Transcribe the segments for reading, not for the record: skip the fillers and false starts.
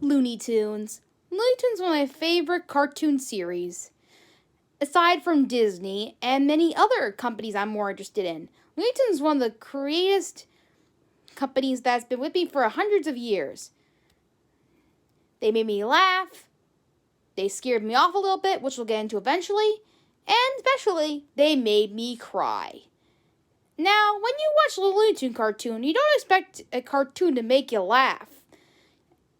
Looney Tunes. Looney Tunes is one of my favorite cartoon series. Aside from Disney and many other companies I'm more interested in, Looney Tunes is one of the creatiest companies that's been with me for hundreds of years. They made me laugh, they scared me off a little bit, which we'll get into eventually, and especially, they made me cry. Now, when you watch a Looney Tunes cartoon, you don't expect a cartoon to make you laugh.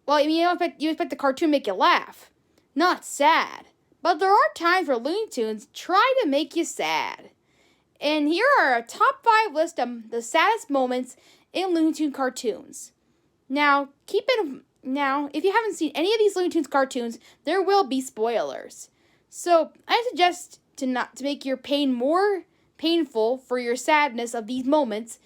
Well, I mean, you expect the cartoon to make you laugh, not sad. But there are times where Looney Tunes try to make you sad. And here are a top 5 list of the saddest moments in Looney Tunes cartoons. Now, if you haven't seen any of these Looney Tunes cartoons, there will be spoilers. So, I suggest to make your pain more painful for your sadness of these moments,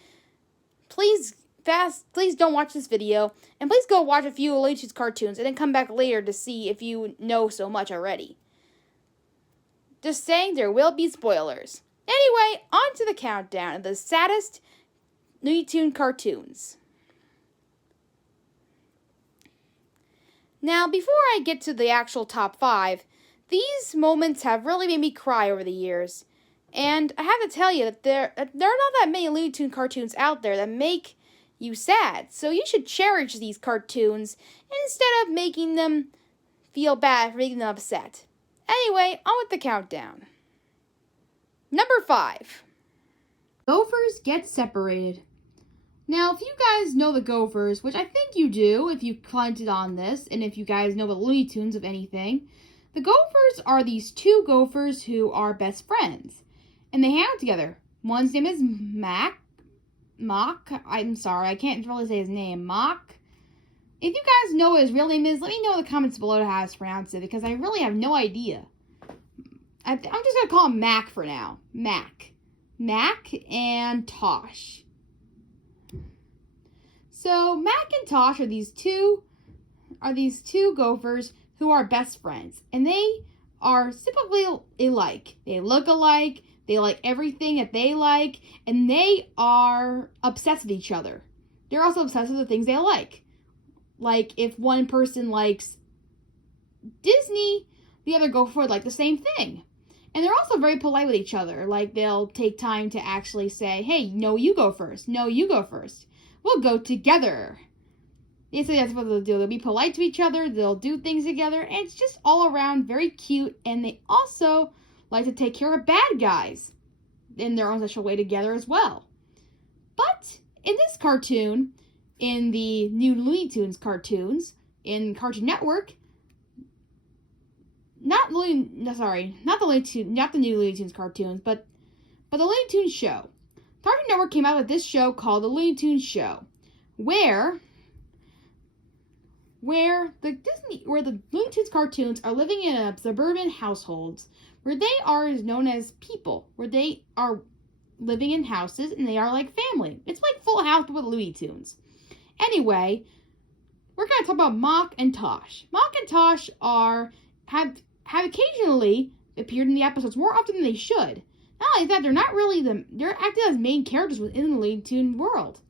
please don't watch this video, and please go watch a few Looney Tunes cartoons, and then come back later to see if you know so much already. Just saying, there will be spoilers. Anyway, on to the countdown of the saddest Looney Tunes cartoons. Now, before I get to the actual top 5, these moments have really made me cry over the years. And I have to tell you that there are not that many Looney Tunes cartoons out there that make you sad. So you should cherish these cartoons instead of making them feel bad for making them upset. Anyway, on with the countdown. Number 5. Gophers get separated. Now, if you guys know the Gophers, which I think you do if you commented on this, and if you guys know the Looney Tunes of anything, the Gophers are these two Gophers who are best friends. And they hang out together. One's name is Mock. I'm sorry, I can't really say his name. Mock. If you guys know what his real name is, let me know in the comments below how to pronounce it, because I really have no idea. I'm just going to call him Mac for now. Mac and Tosh. So, Mac and Tosh are these two Gophers who are best friends. And they are typically alike. They look alike. They like everything that they like. And they are obsessed with each other. They're also obsessed with the things they like. Like, if one person likes Disney, the other Gopher would like the same thing. And they're also very polite with each other. Like, they'll take time to actually say, hey, no, you go first. No, you go first. We'll go together. Basically, that's what they'll do. They'll be polite to each other. They'll do things together. And it's just all around very cute. And they also like to take care of bad guys in their own special way together as well. But in this cartoon, in the new Looney Tunes cartoons, in Cartoon Network, not the new Looney Tunes cartoons, but the Looney Tunes show. Cartoon Network came out with this show called The Looney Tunes Show, where the Looney Tunes cartoons are living in suburban households, where they are known as people, where they are living in houses and they are like family. It's like Full House with Looney Tunes. Anyway, we're going to talk about Mock and Tosh. Mock and Tosh have occasionally appeared in the episodes more often than they should. Not only that, they're acting as main characters within the Looney Tunes world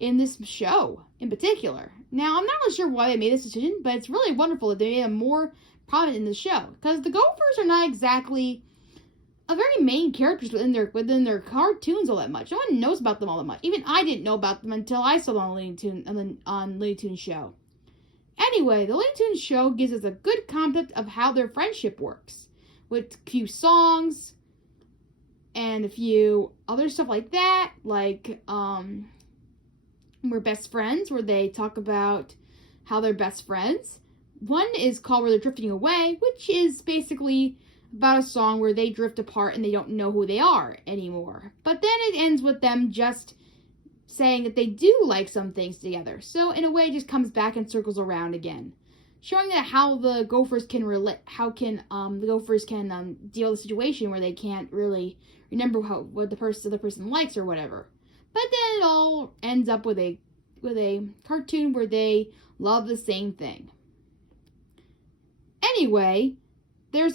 in this show in particular. Now, I'm not really sure why they made this decision, but it's really wonderful that they made them more prominent in the show, because the Gophers are not exactly a very main characters within their cartoons all that much. No one knows about them all that much. Even I didn't know about them until I saw them on Looney Tunes show. Anyway, the Looney Tunes show gives us a good concept of how their friendship works, with a few songs and a few other stuff like that, like We're Best Friends, where they talk about how they're best friends. One is called Where They're Drifting Away, which is basically about a song where they drift apart and they don't know who they are anymore. But then it ends with them just saying that they do like some things together. So in a way, it just comes back and circles around again, showing that how the Gophers can deal with the situation where they can't really remember what the person likes or whatever. But then it all ends up with a cartoon where they love the same thing. Anyway, with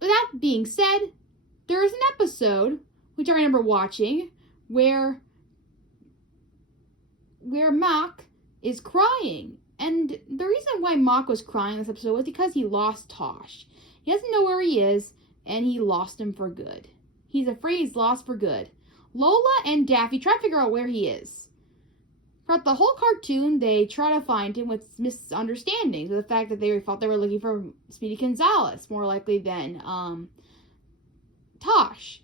that being said, there is an episode, which I remember watching, where Mock is crying. And the reason why Mock was crying in this episode was because he lost Tosh. He doesn't know where he is, and he lost him for good. He's afraid he's lost for good. Lola and Daffy try to figure out where he is. Throughout the whole cartoon, they try to find him with misunderstandings, with the fact that they thought they were looking for Speedy Gonzales, more likely than Tosh,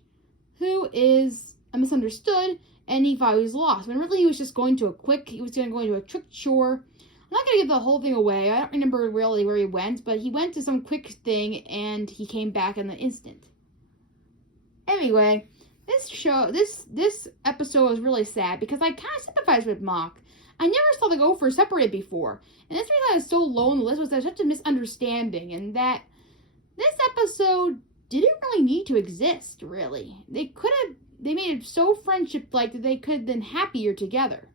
who is misunderstood, and he thought he was lost. When really he was just going to a trick chore. I'm not going to give the whole thing away. I don't remember really where he went, but he went to some quick thing, and he came back in the instant. Anyway, this episode was really sad because I kind of sympathized with Mock. I never saw the Gophers separated before, and this reason I was so low on the list was there's such a misunderstanding, and that this episode didn't really need to exist, really. They made it so friendship-like that they could have been happier together.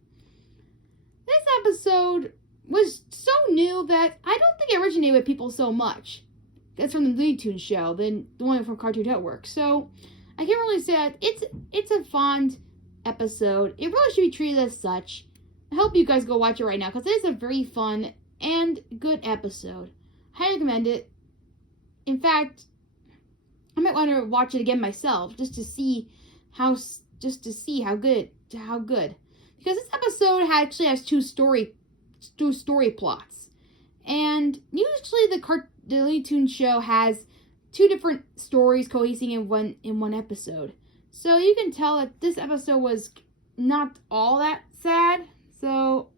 This episode was so new that I don't think it originated with people so much. That's from the Looney Tunes show, the one from Cartoon Network. So I can't really say that it's a fond episode. It really should be treated as such. I hope you guys go watch it right now because it is a very fun and good episode. I highly recommend it. In fact, I might want to watch it again myself just to see how good. Because this episode actually has two story plots, and usually the Looney Tunes show has two different stories cohesing in one episode. So you can tell that this episode was not all that sad. So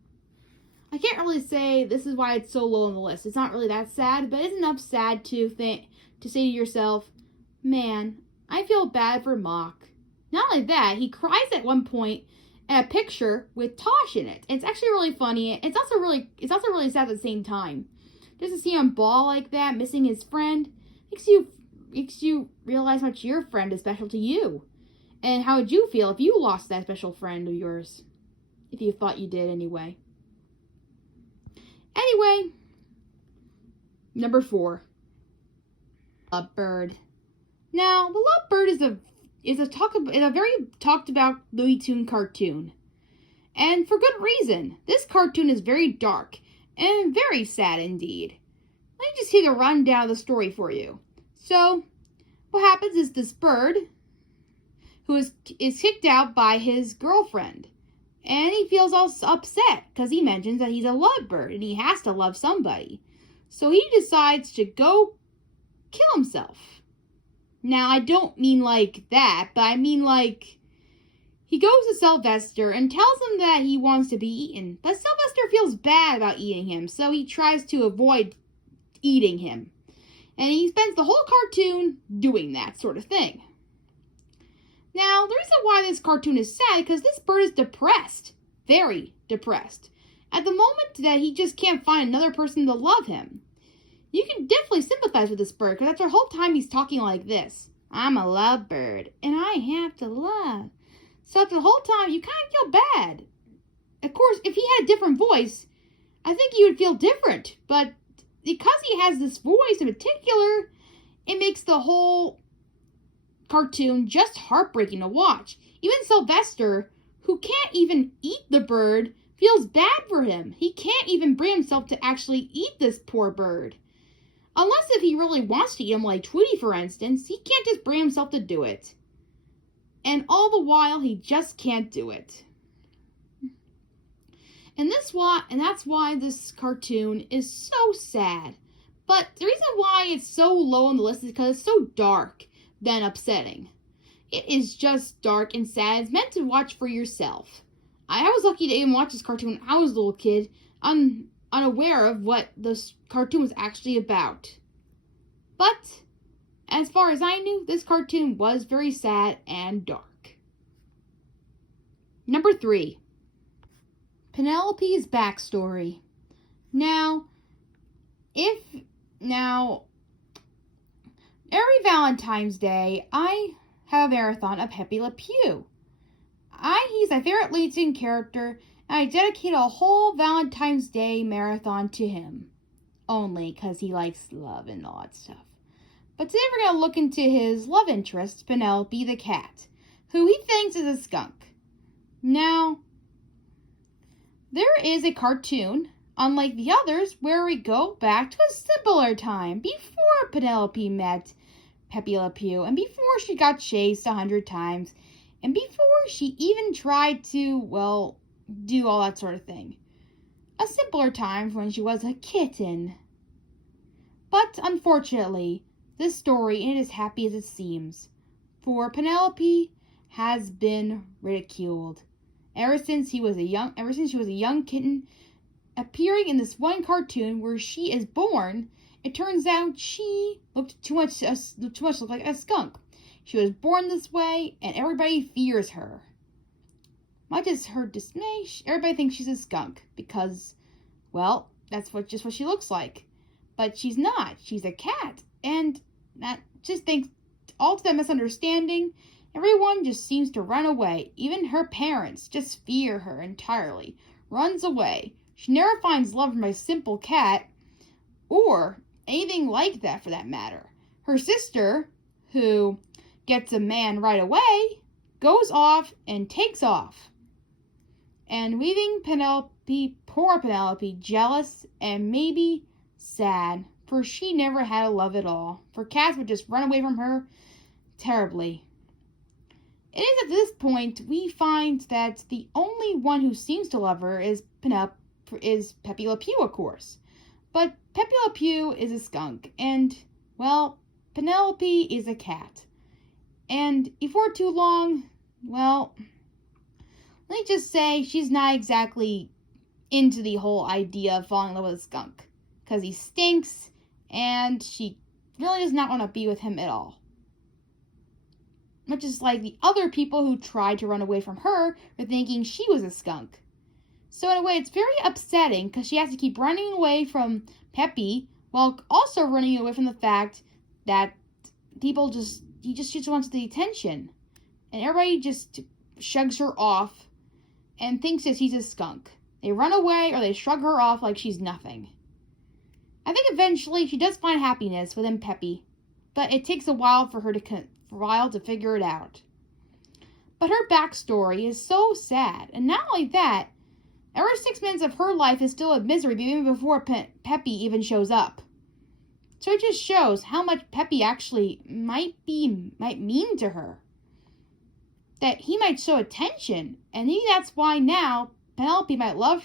I can't really say this is why it's so low on the list. It's not really that sad, but it's enough sad to say to yourself, man, I feel bad for Mock. Not only that, he cries at one point at a picture with Tosh in it. It's actually really funny. It's also really sad at the same time. Just to see him bawl like that, missing his friend, makes you realize how much your friend is special to you. And how would you feel if you lost that special friend of yours? If you thought you did anyway. Anyway, number 4. Lovebird. Now, the Lovebird is a very talked about Looney Tunes cartoon. And for good reason. This cartoon is very dark and very sad indeed. Let me just take a rundown of the story for you. So, what happens is this bird, who is kicked out by his girlfriend, and he feels all upset because he mentions that he's a lovebird and he has to love somebody. So he decides to go kill himself. Now, I don't mean like that, but I mean like he goes to Sylvester and tells him that he wants to be eaten. But Sylvester feels bad about eating him, so he tries to avoid eating him. And he spends the whole cartoon doing that sort of thing. Now, the reason why this cartoon is sad is because this bird is depressed. Very depressed. At the moment that he just can't find another person to love him. You can definitely sympathize with this bird because that's the whole time he's talking like this. I'm a lovebird, and I have to love. So after the whole time, you kind of feel bad. Of course, if he had a different voice, I think he would feel different. But because he has this voice in particular, it makes the whole cartoon just heartbreaking to watch. Even Sylvester, who can't even eat the bird, feels bad for him. He can't even bring himself to actually eat this poor bird. Unless if he really wants to eat him, like Tweety, for instance, he can't just bring himself to do it. And all the while, he just can't do it. And that's why this cartoon is so sad. But the reason why it's so low on the list is because it's so dark than upsetting. It is just dark and sad. It's meant to watch for yourself. I was lucky to even watch this cartoon when I was a little kid, unaware of what this cartoon was actually about. But, as far as I knew, this cartoon was very sad and dark. Number 3. Penelope's backstory. Now, every Valentine's Day, I have a marathon of Pepe Le Pew. He's my favorite Looney Tunes character, and I dedicate a whole Valentine's Day marathon to him. Only because he likes love and all that stuff. But today we're going to look into his love interest, Penelope the cat, who he thinks is a skunk. Now, There is a cartoon, unlike the others, where we go back to a simpler time before Penelope met Pepe Le Pew, and before she got chased 100 times, and before she even tried to, well, do all that sort of thing. A simpler time when she was a kitten. But unfortunately, this story ain't as happy as it seems, for Penelope has been ridiculed ever since she was a young kitten. Appearing in this one cartoon where she is born, it turns out she looked too much like a skunk. She was born this way, and everybody fears her. Much as her dismay, everybody thinks she's a skunk because, well, that's just what she looks like. But she's not. She's a cat, and that just thanks all to that misunderstanding. Everyone just seems to run away. Even her parents just fear her entirely. Runs away. She never finds love from a simple cat, or anything like that for that matter. Her sister, who gets a man right away, goes off and takes off, and leaving poor Penelope, jealous and maybe sad, for she never had a love at all. For cats would just run away from her terribly. It is at this point we find that the only one who seems to love her is Pepe Le Pew, of course. But Pepe Le Pew is a skunk, and, well, Penelope is a cat. And before too long, well, let me just say she's not exactly into the whole idea of falling in love with a skunk, because he stinks, and she really does not want to be with him at all. Much as like the other people who tried to run away from her for thinking she was a skunk. So in a way, it's very upsetting because she has to keep running away from Pepe while also running away from the fact that he just wants the attention. And everybody just shrugs her off and thinks that she's a skunk. They run away or they shrug her off like she's nothing. I think eventually she does find happiness within Pepe, but it takes a while for her to figure it out. But her backstory is so sad, and not only that, every 6 minutes of her life is still a misery even before Pepe even shows up. So it just shows how much Pepe actually might mean to her. That he might show attention, and maybe that's why now Penelope might love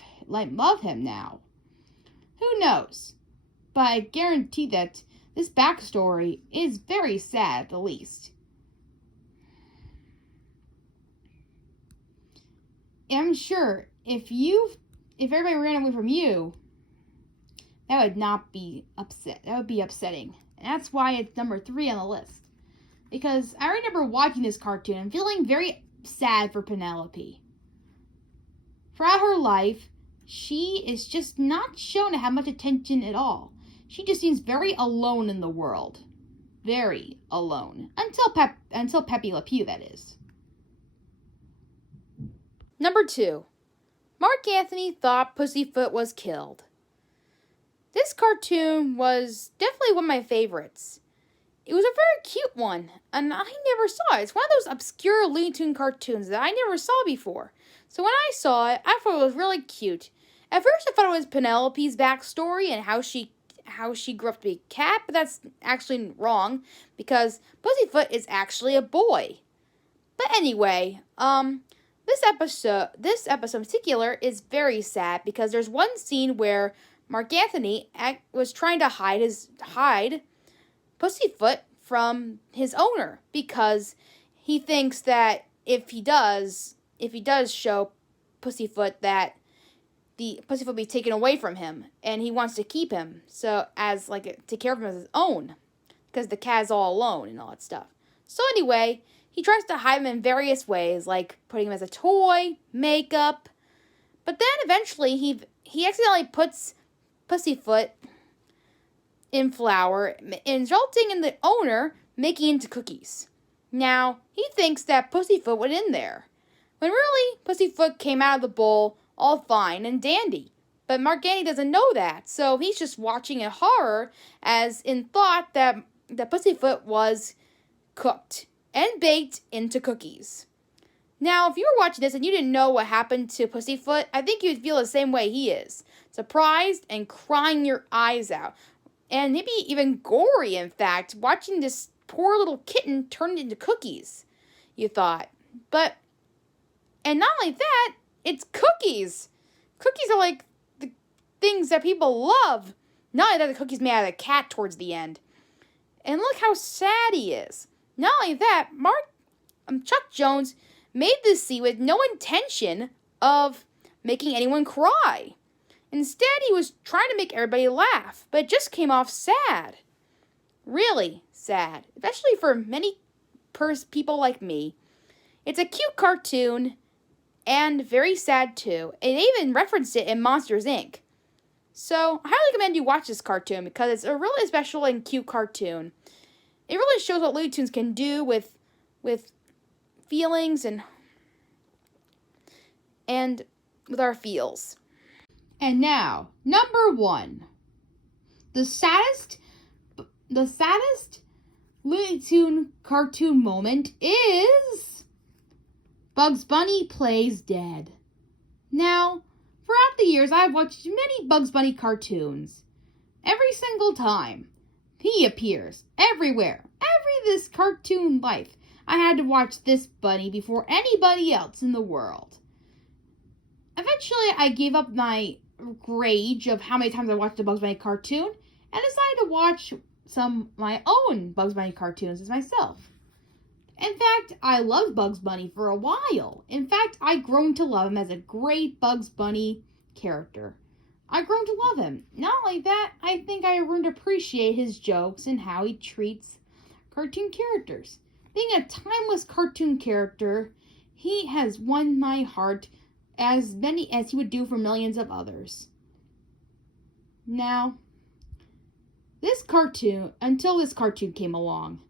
him now. Who knows? But I guarantee that this backstory is very sad at the least. I'm sure if everybody ran away from you, that would not be upset. That would be upsetting. And that's why it's number 3 on the list. Because I remember watching this cartoon and feeling very sad for Penelope. Throughout her life, she is just not shown to have much attention at all. She just seems very alone in the world. Very alone. Until Pepe Le Pew, that is. Number 2. Mark Anthony thought Pussyfoot was killed. This cartoon was definitely one of my favorites. It was a very cute one, and I never saw it. It's one of those obscure Looney Tunes cartoons that I never saw before. So when I saw it, I thought it was really cute. At first I thought it was Penelope's backstory and how she grew up to be a cat, but that's actually wrong, because Pussyfoot is actually a boy. But anyway, this episode in particular is very sad because there's one scene where Mark Anthony was trying to hide Pussyfoot from his owner because he thinks that if he does show Pussyfoot, that the Pussyfoot will be taken away from him, and he wants to keep him take care of him as his own, because the cat is all alone and all that stuff. So anyway, he tries to hide him in various ways, like putting him as a toy, makeup, but then eventually he accidentally puts Pussyfoot in flour, resulting in the owner making into cookies. Now, he thinks that Pussyfoot went in there, when really Pussyfoot came out of the bowl all fine and dandy. But Mark Anthony doesn't know that, so he's just watching in horror as in thought that Pussyfoot was cooked and baked into cookies. Now, if you were watching this and you didn't know what happened to Pussyfoot, I think you'd feel the same way he is. Surprised and crying your eyes out. And maybe even gory, in fact, watching this poor little kitten turn into cookies, you thought. And not only that, it's cookies. Cookies are like the things that people love. Not only that, the cookies made out of a cat towards the end. And look how sad he is. Not only that, Chuck Jones made this scene with no intention of making anyone cry. Instead, he was trying to make everybody laugh, but it just came off sad. Really sad, especially for many people like me. It's a cute cartoon, and very sad too. And they even referenced it in Monsters, Inc. So, I highly recommend you watch this cartoon because it's a really special and cute cartoon. It really shows what Looney Tunes can do with feelings and with our feels. And now, number 1. The saddest Looney Tune cartoon moment is Bugs Bunny plays dead. Now, throughout the years, I've watched many Bugs Bunny cartoons. Every single time, he appears everywhere. This cartoon life, I had to watch this bunny before anybody else in the world. Eventually, I gave up my rage of how many times I watched a Bugs Bunny cartoon and decided to watch some of my own Bugs Bunny cartoons as myself. In fact, I loved Bugs Bunny for a while. In fact, I've grown to love him as a great Bugs Bunny character. I've grown to love him. Not only that, I think I learned to appreciate his jokes and how he treats cartoon characters. Being a timeless cartoon character, he has won my heart as many as he would do for millions of others. Now, until this cartoon came along,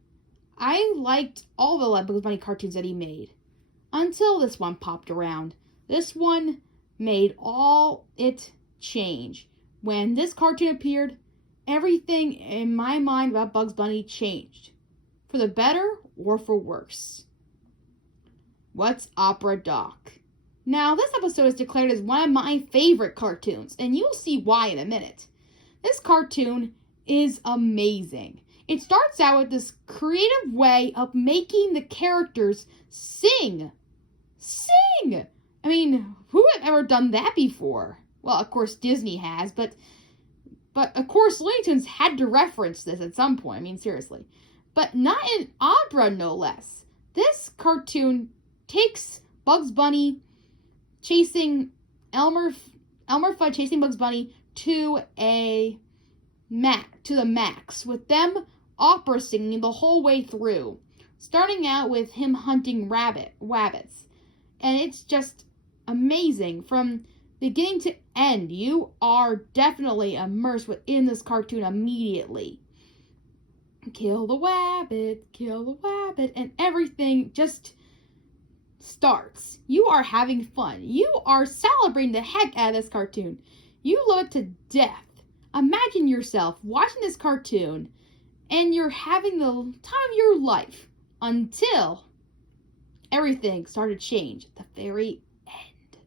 I liked all the Bugs Bunny cartoons that he made. Until this one popped around. This one made all it change. When this cartoon appeared, everything in my mind about Bugs Bunny changed. For the better or for worse. What's Opera Doc? Now, this episode is declared as one of my favorite cartoons, and you'll see why in a minute. This cartoon is amazing. It starts out with this creative way of making the characters sing. Sing! I mean, who had ever done that before? Well, of course, Disney has, but of course, Looney Tunes had to reference this at some point. I mean, seriously. But not in opera, no less. This cartoon takes Bugs Bunny chasing Elmer Fudd chasing Bugs Bunny to the max, with them opera singing the whole way through, starting out with him hunting rabbits, and it's just amazing from beginning to end. You are definitely immersed within this cartoon immediately. Kill the wabbit, and everything just starts. You are having fun. You are celebrating the heck out of this cartoon. You love it to death. Imagine yourself watching this cartoon and you're having the time of your life until everything started to change at the very end.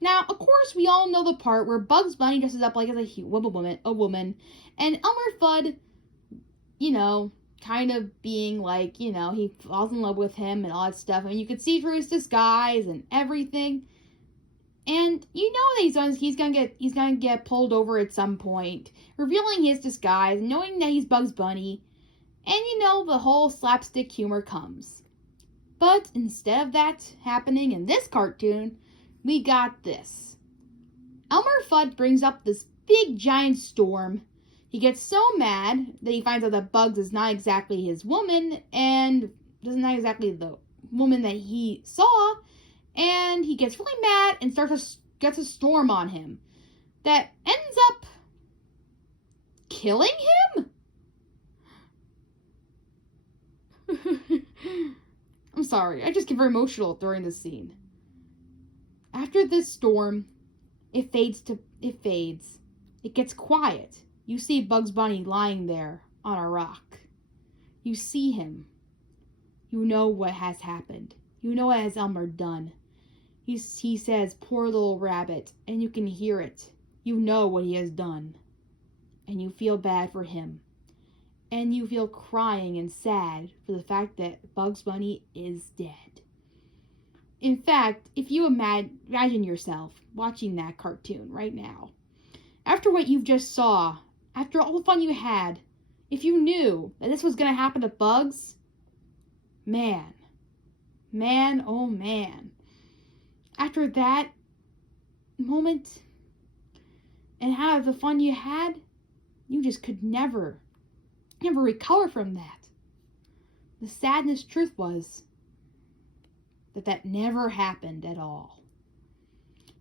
Now, of course, we all know the part where Bugs Bunny dresses up like as a woman, and Elmer Fudd, kind of being like, he falls in love with him and all that stuff. I mean, you could see through his disguise and everything. And you know that he's gonna get pulled over at some point, revealing his disguise, knowing that he's Bugs Bunny, and the whole slapstick humor comes. But instead of that happening in this cartoon, we got this. Elmer Fudd brings up this big giant storm. He gets so mad that he finds out that Bugs is not exactly his woman, and is not exactly the woman that he saw. And he gets really mad and gets a storm on him that ends up killing him? I'm sorry, I just get very emotional during this scene. After this storm, it fades. It gets quiet. You see Bugs Bunny lying there on a rock. You see him. You know what has happened. You know what has Elmer done. He says, poor little rabbit, and you can hear it. You know what he has done. And you feel bad for him. And you feel crying and sad for the fact that Bugs Bunny is dead. In fact, if you imagine yourself watching that cartoon right now, after what you just saw, after all the fun you had, if you knew that this was going to happen to Bugs, man, oh man. After that moment and how the fun you had, you just could never recover from that. The sadness truth was that never happened at all.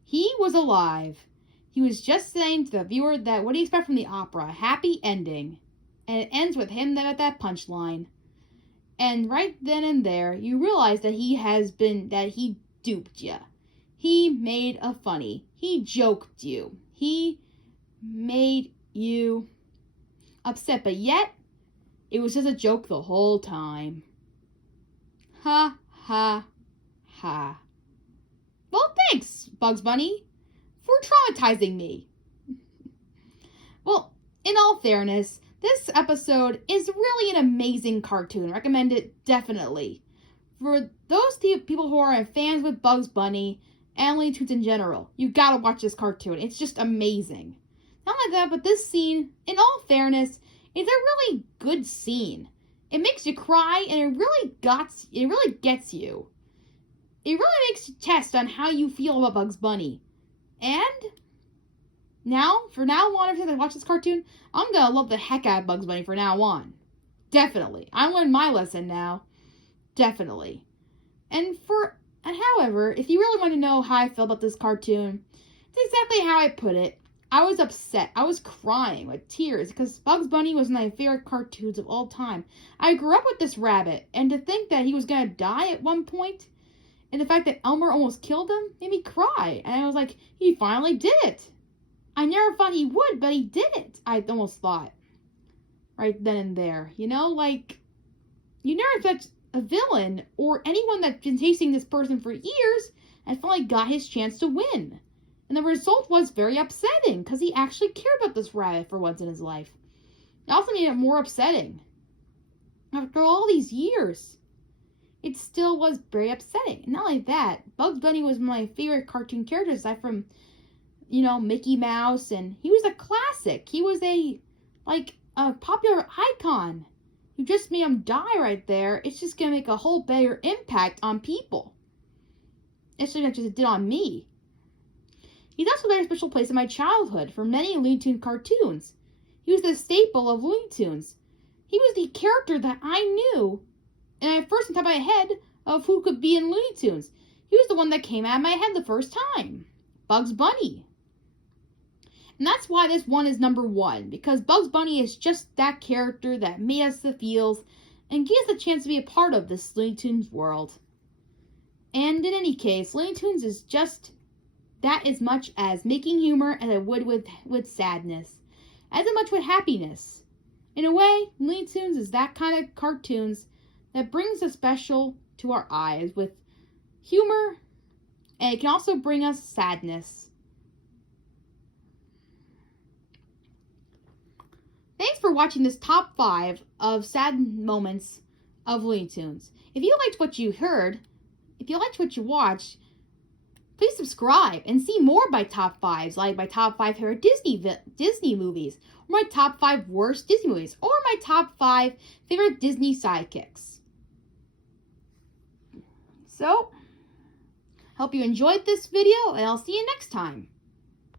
He was alive. He was just saying to the viewer that what do you expect from the opera? A happy ending. And it ends with him at that punchline. And right then and there, you realize that he duped you. He made a funny. He joked you. He made you upset. But yet, it was just a joke the whole time. Ha, ha, ha. Well, thanks, Bugs Bunny, for traumatizing me. Well, in all fairness, this episode is really an amazing cartoon. Recommend it definitely. For those people who are fans with Bugs Bunny and Looney Tunes in general, you gotta watch this cartoon. It's just amazing. Not only that, but this scene, in all fairness, is a really good scene. It makes you cry, and it really gets you. It really makes you test on how you feel about Bugs Bunny. And from now on, every time I watch this cartoon, I'm gonna love the heck out of Bugs Bunny from now on. Definitely. I learned my lesson now. Definitely. However, if you really want to know how I feel about this cartoon, it's exactly how I put it. I was upset. I was crying with tears because Bugs Bunny was one of my favorite cartoons of all time. I grew up with this rabbit, and to think that he was going to die at one point, and the fact that Elmer almost killed him, made me cry. And I was like, he finally did it. I never thought he would, but he did it. I almost thought. Right then and there. You know, like, you never expect a villain or anyone that's been chasing this person for years and finally got his chance to win. And the result was very upsetting because he actually cared about this rabbit for once in his life. It also made it more upsetting. After all these years, it still was very upsetting. And not only that, Bugs Bunny was my favorite cartoon character aside from, Mickey Mouse, and he was a classic. He was a popular icon. You just made him die right there. It's just going to make a whole bigger impact on people. Especially not just it did on me. He's also a very special place in my childhood for many Looney Tunes cartoons. He was the staple of Looney Tunes. He was the character that I knew, and I first on top of my head of who could be in Looney Tunes. He was the one that came out of my head the first time. Bugs Bunny. And that's why this one is number one, because Bugs Bunny is just that character that made us the feels and gave us a chance to be a part of this Looney Tunes world. And in any case, Looney Tunes is just that as much as making humor as it would with sadness, as much with happiness. In a way, Looney Tunes is that kind of cartoons that brings a special to our eyes with humor, and it can also bring us sadness. Thanks for watching this top 5 of sad moments of Looney Tunes. If you liked what you heard, if you liked what you watched, please subscribe and see more of my top 5s, like my top 5 favorite Disney movies, or my top 5 worst Disney movies, or my top 5 favorite Disney sidekicks. So, hope you enjoyed this video, and I'll see you next time.